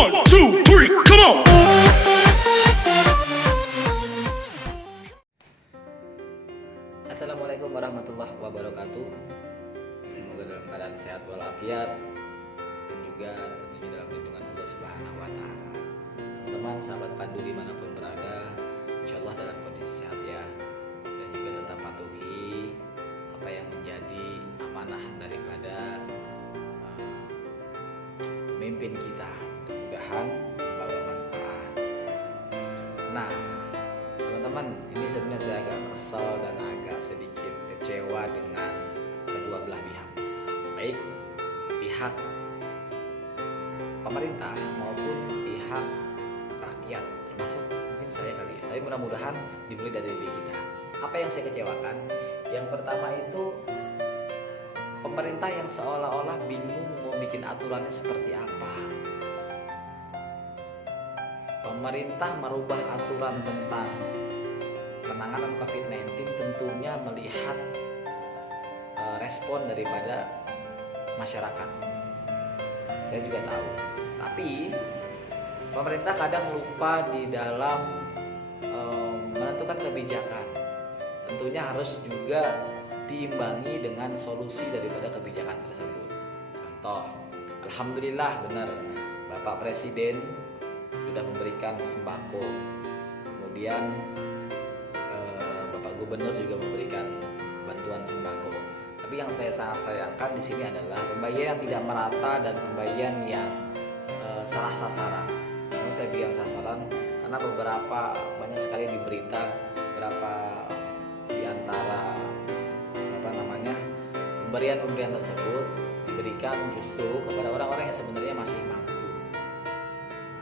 1, 2, 3, come on! Assalamualaikum warahmatullahi wabarakatuh. Semoga dalam keadaan sehat walafiat dan juga tentunya dalam lindungan Allah Subhanahu wa taala. Teman-teman, sahabat Pandu dimanapun berada, insyaallah dalam kondisi sehat ya. Dan juga tetap patuhi apa yang menjadi amanah daripada pemimpin kita. Mudah-mudahan membawa manfaat. Nah, teman-teman, ini sebenarnya saya agak kesal dan agak sedikit kecewa dengan kedua belah pihak, baik pihak pemerintah maupun pihak rakyat, termasuk mungkin saya kali ya. Tapi mudah-mudahan dimulai dari diri kita. Apa yang saya kecewakan? Yang pertama itu pemerintah yang seolah-olah bingung mau bikin aturannya seperti apa. Pemerintah merubah aturan tentang penanganan COVID-19 tentunya melihat respon daripada masyarakat. Saya juga tahu. Tapi pemerintah kadang lupa di dalam menentukan kebijakan. Tentunya harus juga diimbangi dengan solusi daripada kebijakan tersebut. Contoh, alhamdulillah benar Bapak Presiden sudah memberikan sembako. Kemudian Bapak Gubernur juga memberikan bantuan sembako. Tapi yang saya sangat sayangkan di sini adalah pembagian yang tidak merata dan pembagian yang salah sasaran. Karena saya bilang sasaran karena banyak sekali di berita beberapa di antara pemberian tersebut diberikan justru kepada orang-orang yang sebenarnya masih mampu.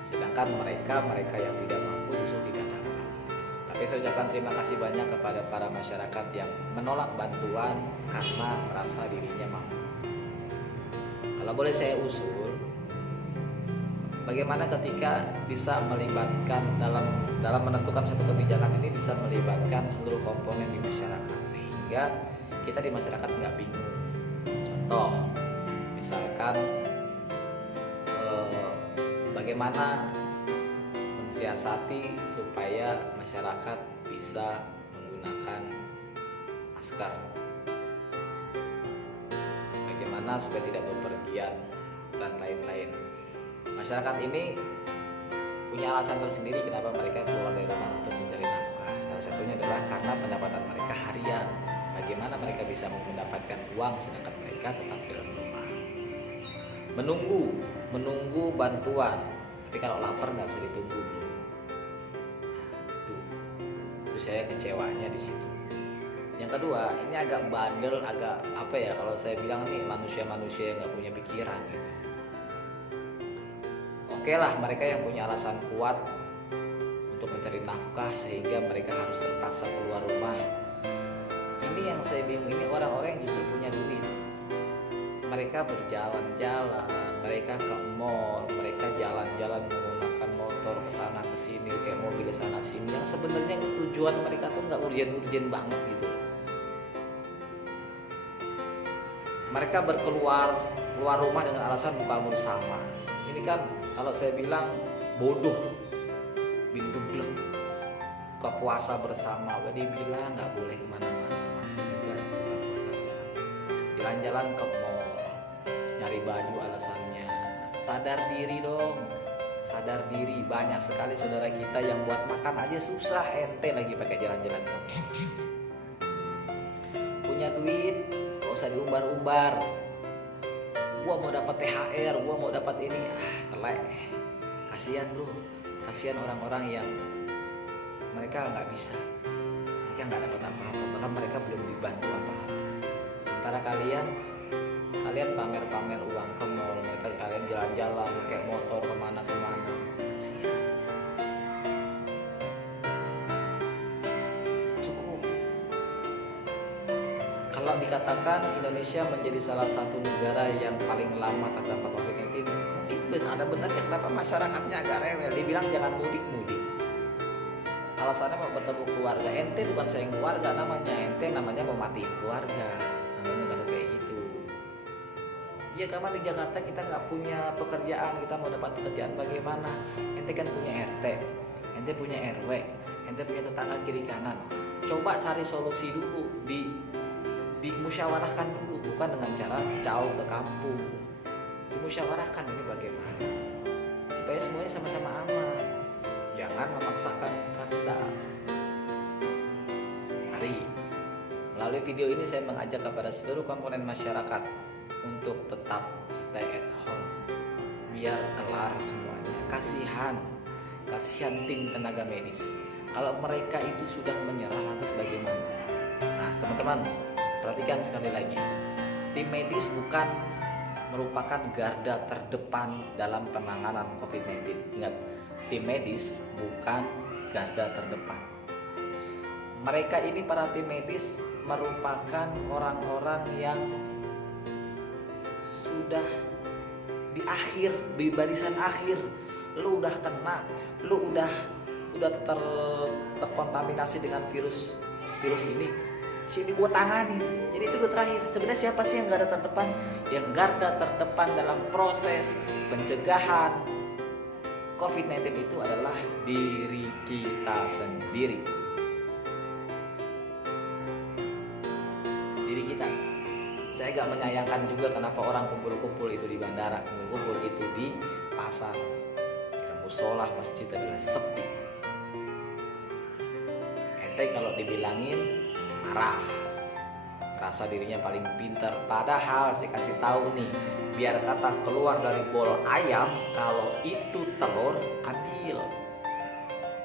Sedangkan mereka yang tidak mampu justru tidak dapat. Tapi saya ucapkan terima kasih banyak kepada para masyarakat yang menolak bantuan karena merasa dirinya mampu. Kalau boleh saya usul, bagaimana ketika bisa melibatkan dalam menentukan satu kebijakan ini bisa melibatkan seluruh komponen di masyarakat sehingga kita di masyarakat nggak bingung. Contoh, misalkan bagaimana mensiasati supaya masyarakat bisa menggunakan masker, bagaimana supaya tidak berpergian dan lain-lain. Masyarakat ini punya alasan tersendiri kenapa mereka keluar dari rumah untuk mencari nafkah. Salah satunya adalah karena pendapatan mereka harian. Bagaimana mereka bisa mendapatkan uang sedangkan mereka tetap di dalam rumah. Menunggu bantuan. Tapi kalau lapar nggak bisa ditunggu, bro. Itu saya kecewanya di situ. Yang kedua, ini agak bandel, agak apa ya? Kalau saya bilang nih manusia-manusia yang nggak punya pikiran gitu. Oke lah, mereka yang punya alasan kuat untuk mencari nafkah sehingga mereka harus terpaksa keluar rumah. Ini yang saya bingung, ini orang-orang yang justru punya duit. Mereka berjalan-jalan, mereka ke mall, mereka jalan-jalan menggunakan motor ke sana ke sini kayak mobil sana sini yang sebenarnya tujuan mereka tuh nggak urgen-urgen banget gitu. Mereka keluar rumah dengan alasan buka bersama. Ini kan kalau saya bilang bodoh, bingeblek. Buka puasa bersama, udah dibilang nggak boleh kemana-mana, masih juga buka puasa bersama. Jalan-jalan ke mall, nyari baju alasannya. Sadar diri dong, sadar diri. Banyak sekali saudara kita yang buat makan aja susah, ente lagi pakai jalan-jalan ke mall. Punya duit, gak usah diumbar-umbar. Gua mau dapat THR, gua mau dapat ini, telek. Kasihan bro, kasihan orang-orang yang mereka nggak bisa, mereka nggak dapat apa-apa, bahkan mereka belum dibantu apa-apa. Sementara kalian pamer-pamer uang ke mall, kalian jalan-jalan kayak motor kemana-kemana, kasihan. Cukup. Kalau dikatakan Indonesia menjadi salah satu negara yang paling lama terdampak COVID-19, mungkin ada benarnya kenapa masyarakatnya agak rewel. Dibilang jangan mudik. Alasannya mau bertemu keluarga. Ente bukan sayang keluarga namanya, ente namanya mau matiin keluarga namanya kalau kayak gitu. Ya karena di Jakarta kita nggak punya pekerjaan, kita mau dapat pekerjaan bagaimana? Ente kan punya RT, ente punya RW, ente punya tetangga kiri kanan. Coba cari solusi dulu, dimusyawarahkan dulu, bukan dengan cara jauh ke kampung. Dimusyawarahkan ini bagaimana supaya semuanya sama-sama aman. Jangan memaksakan kehendak. Mari, melalui video ini saya mengajak kepada seluruh komponen masyarakat untuk tetap stay at home, biar kelar semuanya. Kasihan tim tenaga medis. Kalau mereka itu sudah menyerah, lantas bagaimana? Nah teman-teman, perhatikan sekali lagi, tim medis bukan merupakan garda terdepan dalam penanganan COVID-19. Ingat, tim medis bukan garda terdepan. Mereka ini, para tim medis, merupakan orang-orang yang sudah di barisan akhir. Lu udah kena, lu udah terkontaminasi dengan virus ini. Sini gua tangani. Jadi itu udah terakhir. Sebenarnya siapa sih yang garda terdepan? Yang garda terdepan dalam proses pencegahan COVID-19 itu adalah diri kita sendiri. Diri kita. Saya agak menyayangkan juga kenapa orang kumpul-kumpul itu di bandara, kumpul itu di pasar. Musola, masjid adalah sepi. Ente kalau dibilangin marah, terasa dirinya paling pintar. Padahal saya kasih tahu nih, biar kata keluar dari bol ayam, kalau itu telur ambil.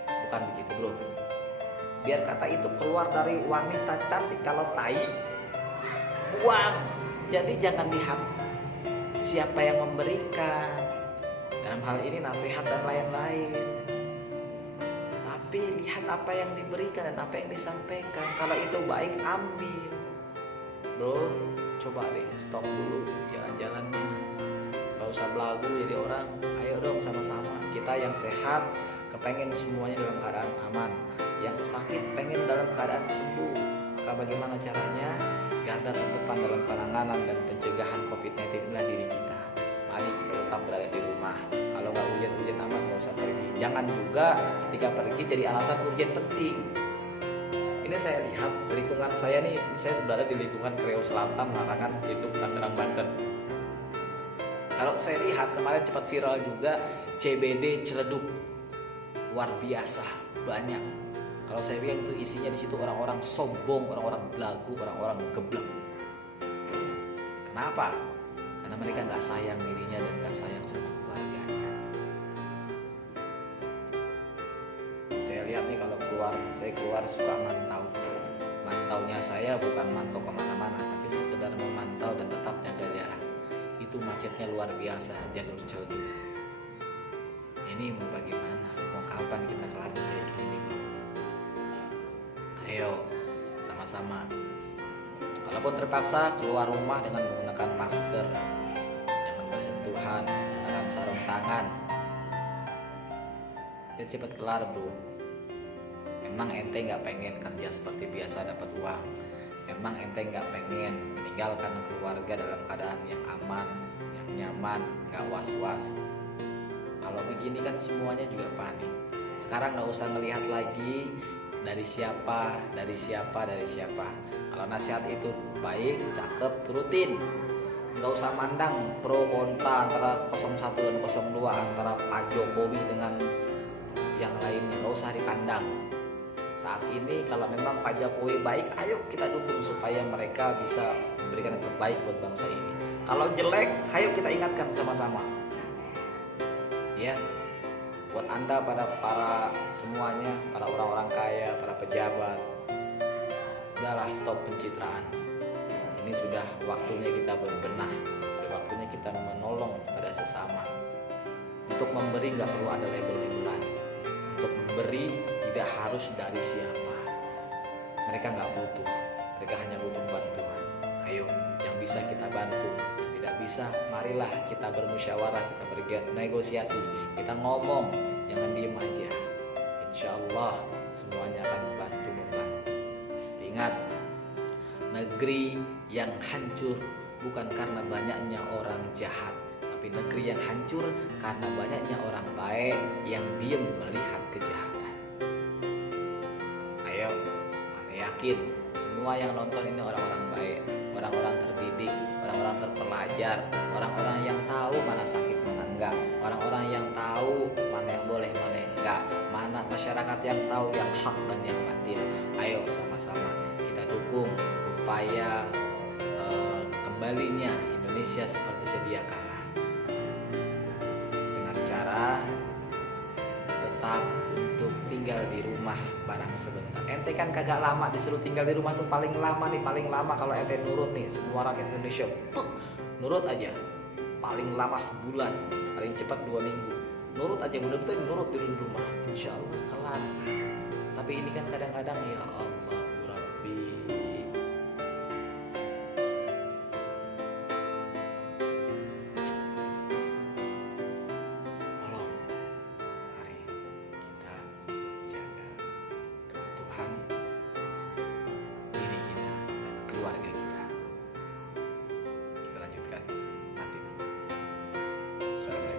Bukan begitu bro. Biar kata itu keluar dari wanita cantik, kalau tai buang. Jadi jangan lihat siapa yang memberikan, dalam hal ini nasihat dan lain-lain, tapi lihat apa yang diberikan dan apa yang disampaikan. Kalau itu baik, ambil. Bro, coba deh stop dulu jalan-jalannya, gak usah belagu jadi orang. Ayo dong sama-sama, kita yang sehat kepengen semuanya dalam keadaan aman, yang sakit pengen dalam keadaan sembuh. Maka bagaimana caranya? Garda terdepan dalam penanganan dan pencegahan COVID-19 adalah diri kita. Mari kita tetap berada di rumah. Kalau nggak urgent amat, nggak usah pergi. Jangan juga ketika pergi jadi alasan urgent penting. Ini saya lihat di lingkungan saya nih, saya berada di lingkungan Kreo Selatan, Larangan, Ciduk, Tangerang, Banten. Kalau saya lihat kemarin cepat viral juga CBD Ciledug, luar biasa banyak. Kalau saya bilang itu isinya di situ orang-orang sombong, orang-orang belagu, orang-orang geblek. Kenapa? Karena mereka nggak sayang dirinya dan nggak sayang sama keluarganya. Saya lihat nih kalau saya keluar suka mantau. Mantaunya saya bukan mantau kemana-mana, tapi sekedar memantau dan tetap jaga jarak. Itu macetnya luar biasa, jalur Ciledug. Ini mau bagaimana? Mau kapan kita kelar kayak gini bro? Ayo sama-sama. Walaupun terpaksa keluar rumah dengan menggunakan masker, jangan bersentuhan, menggunakan sarung tangan, biar cepat kelar bro. Emang ente nggak pengen kerja seperti biasa dapat uang? Emang ente nggak pengen meninggalkan keluarga dalam keadaan yang aman, yang nyaman, nggak was-was? Kalau begini kan semuanya juga panik. Sekarang nggak usah ngelihat lagi dari siapa. Kalau nasihat itu baik, cakep, turutin. Nggak usah mandang pro kontra antara 01 dan 02, antara Pak Jokowi dengan yang lainnya. Nggak usah dipandang. Saat ini kalau memang Pak Jokowi baik, ayo kita dukung supaya mereka bisa memberikan yang terbaik buat bangsa ini. Kalau jelek, ayo kita ingatkan sama-sama. Ya, buat Anda, para semuanya, para orang-orang kaya, para pejabat, udahlah stop pencitraan. Ini sudah waktunya kita berbenah, sudah waktunya kita menolong pada sesama. Untuk memberi nggak perlu ada label-labelan. Untuk memberi tidak harus dari siapa. Mereka nggak butuh, mereka hanya butuh bantuan. Ayo, yang bisa kita bantu, yang tidak bisa, marilah kita bermusyawarah, kita bernegosiasi, kita ngomong, jangan diem aja. Insya Allah semuanya akan membantu. Ingat, negeri yang hancur bukan karena banyaknya orang jahat, tapi negeri yang hancur karena banyaknya orang baik yang diam melihat kejahatan. Ayo, Ane yakin semua yang nonton ini orang-orang baik, orang-orang terdidik, orang-orang terpelajar, orang-orang yang tahu mana sakit mana enggak, orang-orang yang tahu mana yang boleh mana yang enggak, mana masyarakat yang tahu yang hak dan yang batil. Ayo sama-sama kita dukung upaya kembalinya Indonesia seperti sedia kala dengan cara tetap untuk tinggal di rumah barang sebentar. Ente kan kagak lama disuruh tinggal di rumah tuh, paling lama kalau ente nurut nih, semua rakyat Indonesia nurut aja, paling lama sebulan, paling cepat 2 minggu. Nurut aja, bener-bener nurut di rumah, insya Allah kelar. Tapi ini kan kadang-kadang ya Allah Rabbi, tolong mari kita jaga keutuhan diri kita dan keluarga kita. Kita lanjutkan nanti. Assalamualaikum.